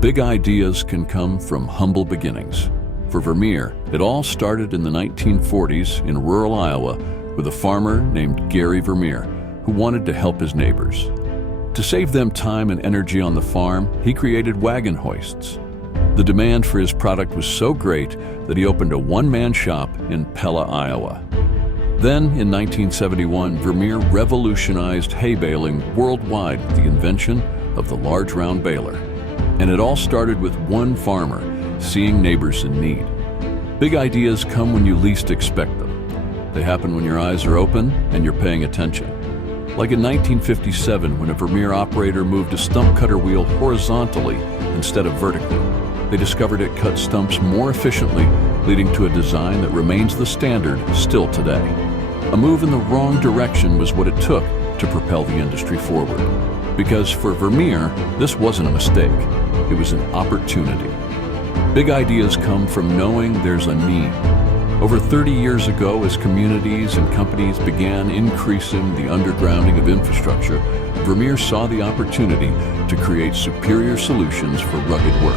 Big ideas can come from humble beginnings. For Vermeer, it all started in the 1940s in rural Iowa with a farmer named Gary Vermeer who wanted to help his neighbors. To save them time and energy on the farm, he created wagon hoists. The demand for his product was so great that he opened a one-man shop in Pella, Iowa. Then, in 1971, Vermeer revolutionized hay baling worldwide with the invention of the large round baler. And it all started with one farmer seeing neighbors in need. Big ideas come when you least expect them. They happen when your eyes are open and you're paying attention. Like in 1957, when a Vermeer operator moved a stump cutter wheel horizontally instead of vertically. They discovered it cut stumps more efficiently, leading to a design that remains the standard still today. A move in the wrong direction was what it took to propel the industry forward. Because for Vermeer, this wasn't a mistake, it was an opportunity. Big ideas come from knowing there's a need. Over 30 years ago, as communities and companies began increasing the undergrounding of infrastructure, Vermeer saw the opportunity to create superior solutions for rugged work.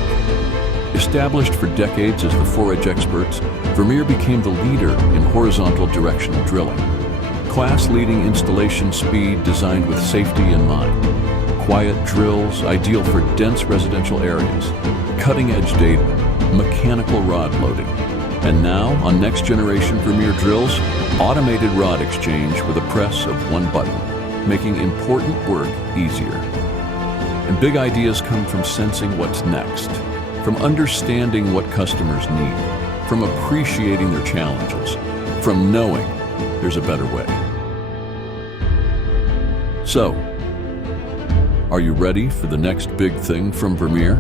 Established for decades as the forage experts, Vermeer became the leader in horizontal directional drilling. Class-leading installation speed designed with safety in mind. Quiet drills ideal for dense residential areas. Cutting-edge data. Mechanical rod loading. And now, on next-generation Vermeer drills, automated rod exchange with a press of one button, making important work easier. And big ideas come from sensing what's next, from understanding what customers need, from appreciating their challenges, from knowing there's a better way. So, are you ready for the next big thing from Vermeer?